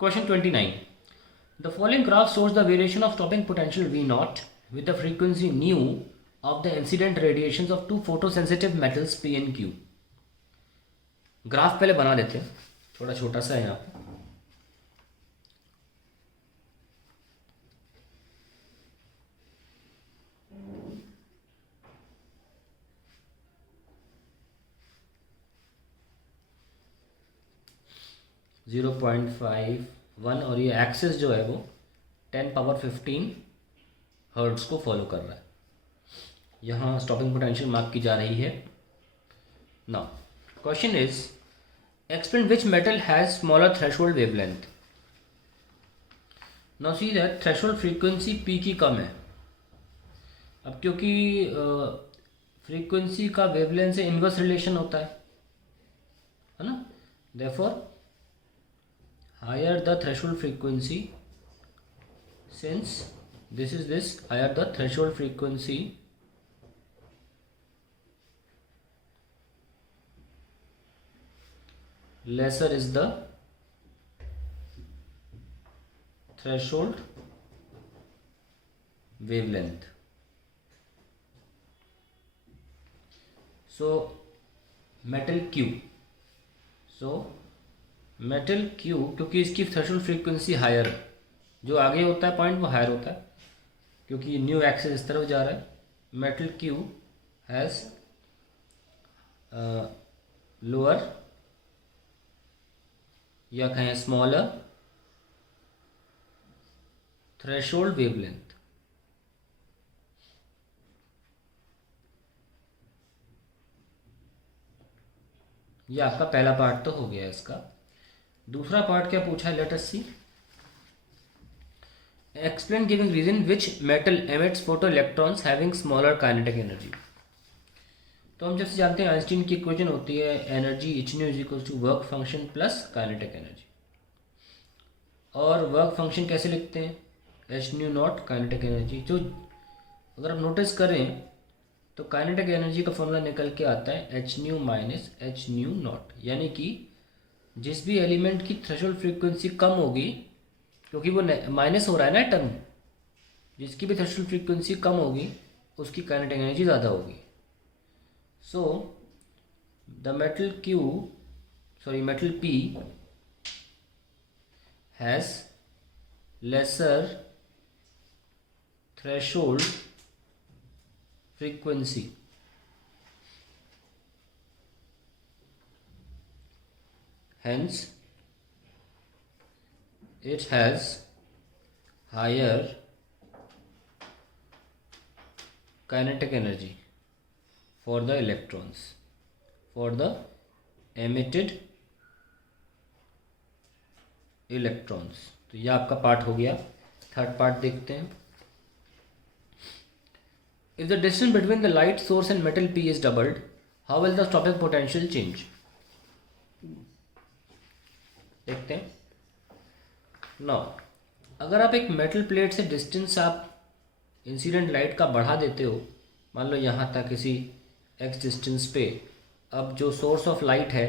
Question 29. The following graph shows the variation of stopping potential V naught with the frequency nu of the incident radiations of two photosensitive metals P and Q. Graph पहले बना देते हैं, थोड़ा छोटा सा है यहाँ पे. जीरो 0.51 और ये एक्सेस जो है वो 10⁻15 हर्ट्ज को फॉलो कर रहा है. यहाँ स्टॉपिंग पोटेंशियल मार्क की जा रही है. Now question is explain which metal has smaller threshold wavelength. Now see that threshold frequency P की कम है. अब क्योंकि फ्रीक्वेंसी का वेवलेंथ से इन्वर्स रिलेशन होता है ना. Therefore higher the threshold frequency, since this is this, higher the threshold frequency, lesser is the threshold wavelength. So metal Q, metal Q, क्योंकि इसकी थ्रेशोल्ड फ्रीक्वेंसी हायर है, जो आगे होता है पॉइंट वो हायर होता है क्योंकि न्यू एक्सेस इस तरफ जा रहा है. मेटल क्यू हैज़ लोअर या कहें स्मॉलर थ्रेशोल्ड वेवलेंथ. ये आपका पहला पार्ट तो हो गया इसका. दूसरा पार्ट क्या पूछा है, let us see. Explain giving reason which metal emits photo electrons having smaller kinetic energy. तो हम जैसे जानते हैं आइंस्टीन की इक्वेशन होती है energy h nu is equal to work function plus kinetic energy. और वर्क फंक्शन कैसे लिखते हैं, h nu naught kinetic energy. जो अगर आप नोटिस करें तो काइनेटिक एनर्जी का फॉर्मूला निकल के आता है H new minus H nu not. यानी कि जिस भी एलिमेंट की थ्रेशोल्ड फ्रीक्वेंसी कम होगी, क्योंकि वो माइनस हो रहा है ना टर्म, जिसकी भी थ्रेशोल्ड फ्रीक्वेंसी कम होगी उसकी काइनेटिक एनर्जी ज़्यादा होगी. So the metal P has lesser threshold frequency, hence it has higher kinetic energy for the electrons, for the emitted electrons. तो ये आपका पार्ट हो गया. थर्ड पार्ट देखते हैं. If the distance between the light source and metal P is doubled, how will the stopping potential change? देखते हैं. Now, अगर आप एक मेटल प्लेट से डिस्टेंस आप इंसिडेंट लाइट का बढ़ा देते हो, मान लो यहाँ तक किसी x डिस्टेंस पे, अब जो सोर्स ऑफ लाइट है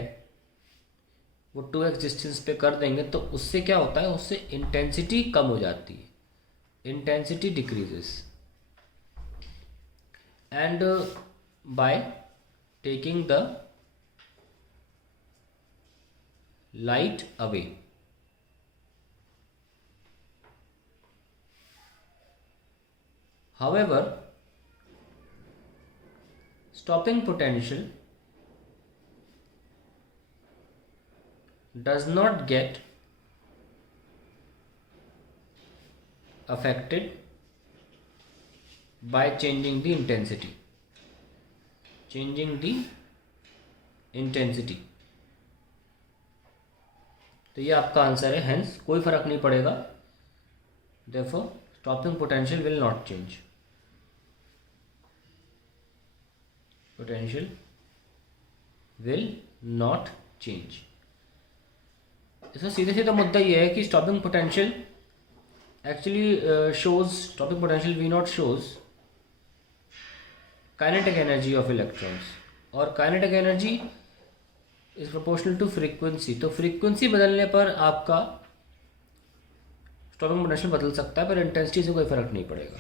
वो 2x डिस्टेंस पे कर देंगे, तो उससे क्या होता है, उससे इंटेंसिटी कम हो जाती है, intensity decreases. And by taking the light away, however, stopping potential does not get affected by changing the intensity. तो ये आपका आंसर है. हेंस कोई फर्क नहीं पड़ेगा. therefore stopping potential will not change. Potential will not change. इसका सीधे सीधा मुद्दा ये है कि stopping potential actually shows, stopping potential V naught shows kinetic energy of electrons, और kinetic energy is proportional to frequency. तो frequency बदलने पर आपका स्टॉपिंग पोटेंशियल बदल सकता है पर इंटेंसिटी से कोई फ़र्क नहीं पड़ेगा।